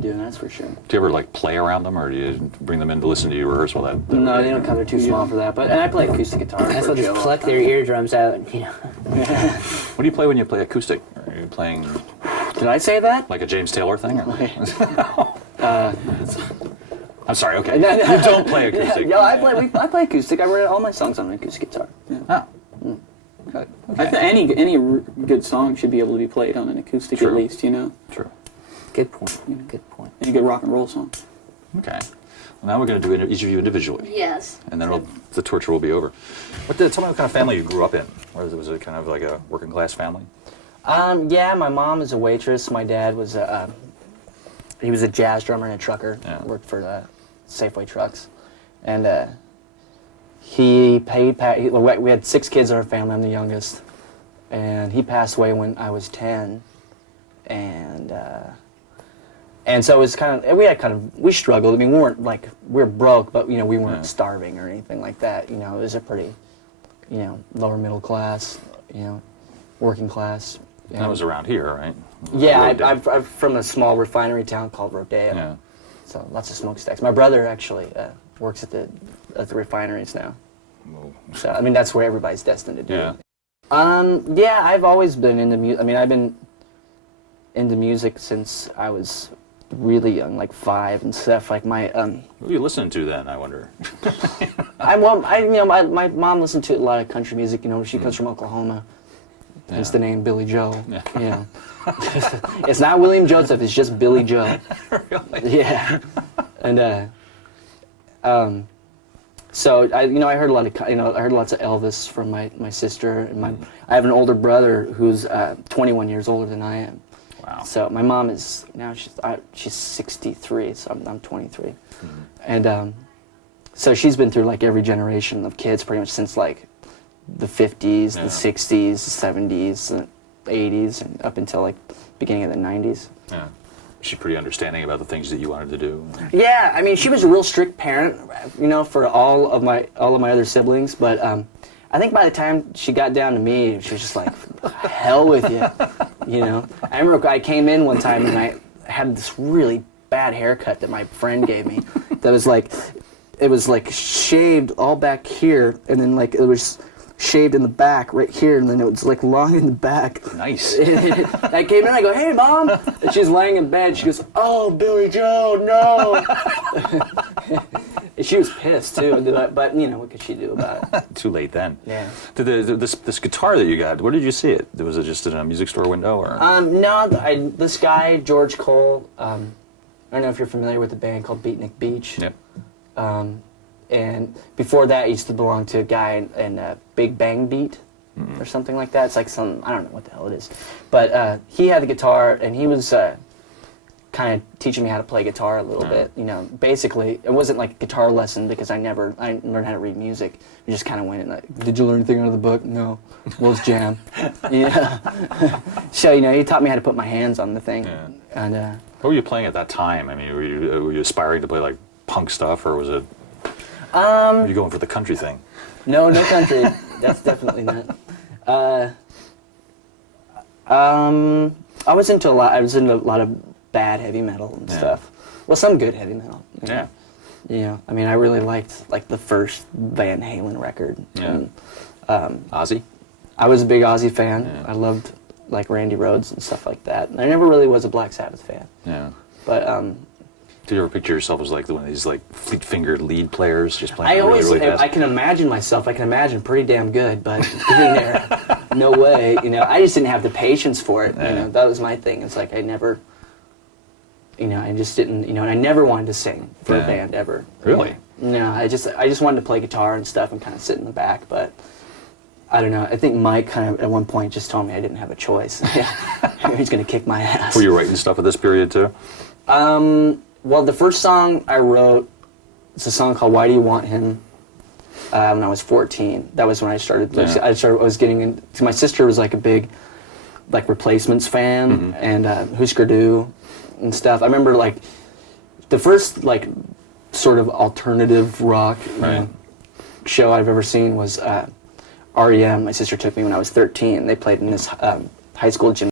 to do, that's for sure. Do you ever like play around them, or do you bring them in to listen to you rehearse? Well, No, they don't come. They're too small for that. But and I play acoustic guitar. That's what just pluck their eardrums out. You know. What do you play when you play acoustic? Are you playing Did I say that? like a James Taylor thing? I'm sorry. Okay, No, no. you don't play acoustic. Yeah, I play acoustic. I write all my songs on an acoustic guitar. Yeah. Oh. Good. I think any good song should be able to be played on an acoustic True. at least, you know. True. Good point. Good point. Any good rock and roll song. Okay. Well, now we're going to do each of you individually. Yes. And then the torture will be over. Tell me what kind of family you grew up in. Was it kind of like a working class family? Yeah, my mom is a waitress. My dad was he was a jazz drummer and a trucker. Yeah. Worked for Safeway trucks, and we had 6 kids in our family. I'm the youngest, and he passed away when I was 10, and so it was we struggled. I mean, we were broke, but we weren't starving or anything like that. It was a pretty, lower middle class, working class. And that was around here, right? Yeah, Rodeo. I'm from a small refinery town called Rodeo. Yeah. So lots of smokestacks. My brother actually works at the refineries now. Well, So I mean, that's where everybody's destined to do. yeah. Yeah, I've always been into music. I mean, I've been into music since I was really young, like 5 and stuff. Like my What are you listening to then, I wonder? my mom listened to a lot of country music. She comes from Oklahoma. Hence the name Billy Joe. Yeah. It's not William Joseph. It's just Billy Joe. Really? Yeah. And so I heard a lot of I heard lots of Elvis from my sister, and I have an older brother who's 21 years older than I am. Wow. So my mom is now she's 63, so I'm 23, and so she's been through like every generation of kids pretty much since like the 50s, the 60s, the 70s, the 80s, and up until like beginning of the 90s. Yeah. She's pretty understanding about the things that you wanted to do. Yeah, I mean, she was a real strict parent, for all of my other siblings. But I think by the time she got down to me, she was just like, "Hell with you," I remember I came in one time and I had this really bad haircut that my friend gave me. That was like, it was like shaved all back here, and then like it was shaved in the back right here, and then it was like long in the back. Nice. I came in, I go, "Hey, Mom," and she's laying in bed. She goes, "Oh, Billy Joe, no." And she was pissed too, but what could she do about it? Too late then. Yeah. This guitar that you got, where did you see it? Was it just in a music store window, or? No, this guy George Cole. I don't know if you're familiar with the band called Beatnik Beach. Yep. And before that, I used to belong to a guy in Big Bang Beat or something like that. It's like I don't know what the hell it is. But he had the guitar, and he was kind of teaching me how to play guitar a little bit. Basically, it wasn't like a guitar lesson because I learned how to read music. We just kind of went in like, "Did you learn anything out of the book?" "No." "Well, let's jam." Yeah. So, he taught me how to put my hands on the thing. Yeah. And What were you playing at that time? I mean, were you aspiring to play like punk stuff, or was it? Were you going for the country thing? No country. That's definitely not. I was into a lot of bad heavy metal and stuff. Well, some good heavy metal. Yeah. Yeah. I mean, I really liked like the first Van Halen record. Yeah. And, Ozzy? I was a big Ozzy fan. Yeah. I loved like Randy Rhoads and stuff like that. And I never really was a Black Sabbath fan. Yeah. But Do you ever picture yourself as like one of these like fleet-fingered lead players just playing I really, always, really fast? I can imagine myself. I can imagine pretty damn good, but getting there, no way. I just didn't have the patience for it. Yeah. That was my thing. It's like I never, I just didn't. And I never wanted to sing for a band ever. Really? No, I just wanted to play guitar and stuff and kind of sit in the back. But I don't know. I think Mike kind of at one point just told me I didn't have a choice. He's gonna kick my ass. Were you writing stuff at this period too? Well, the first song I wrote is a song called "Why Do You Want Him?" When I was 14. That was when I started. Yeah. I was getting into. My sister was like a big, like Replacements fan and Husker Du and stuff. I remember like the first like sort of alternative rock show I've ever seen was REM. My sister took me when I was 13. They played in this high school gym.